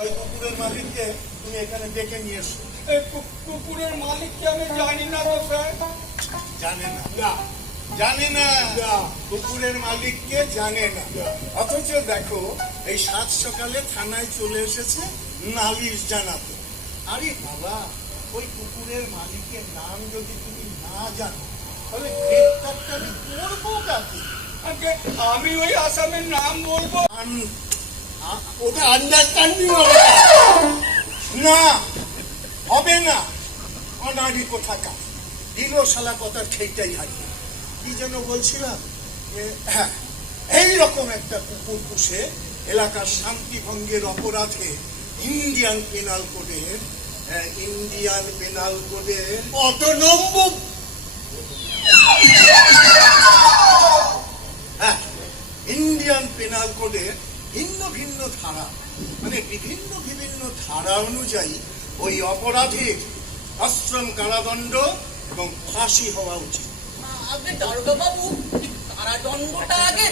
ওই কুকুরের মালিককে তুমি এখানে ডেকে নিয়ে এসো। এই কুকুরের মালিককে আমি জানি না তো স্যার। জানে না। না। জানে না। কুকুরের মালিককে জানে না। অথচ দেখো এই সাত সকালে থানায় চলে এসেছে নালিশ জানাতে। আরে বাবা ওই কুকুরের মালিকের নাম যদি তুমি না জানো তাহলে গ্রেপ্তারটা আমি করব কাকে? আমি ওই আসামের নাম বলব। ওটা আন্ডারস্ট্যান্ডিং হবে না। হবে না। অনারি কোথাকার? দিল শালা কথার খেইটাই হারিয়ে কি যেন বলছিলাম? হ্যাঁ, এই রকম একটা কুকুর পুষে এলাকার শান্তি ভঙ্গের অপরাধে ইন্ডিয়ান পেনাল কোডের ইন্ডিয়ান পেনাল কোডের কত নম্বর ইন্ডিয়ান পেনাল কোডের ভিন্ন ভিন্ন ধারা মানে বিভিন্ন বিভিন্ন ধারা অনুযায়ী ওই অপরাধীর আশ্রম কারাদণ্ড এবং ফাঁসি হওয়া উচিত। আগে দারোগা বাবু কারাদণ্ডটা আগে।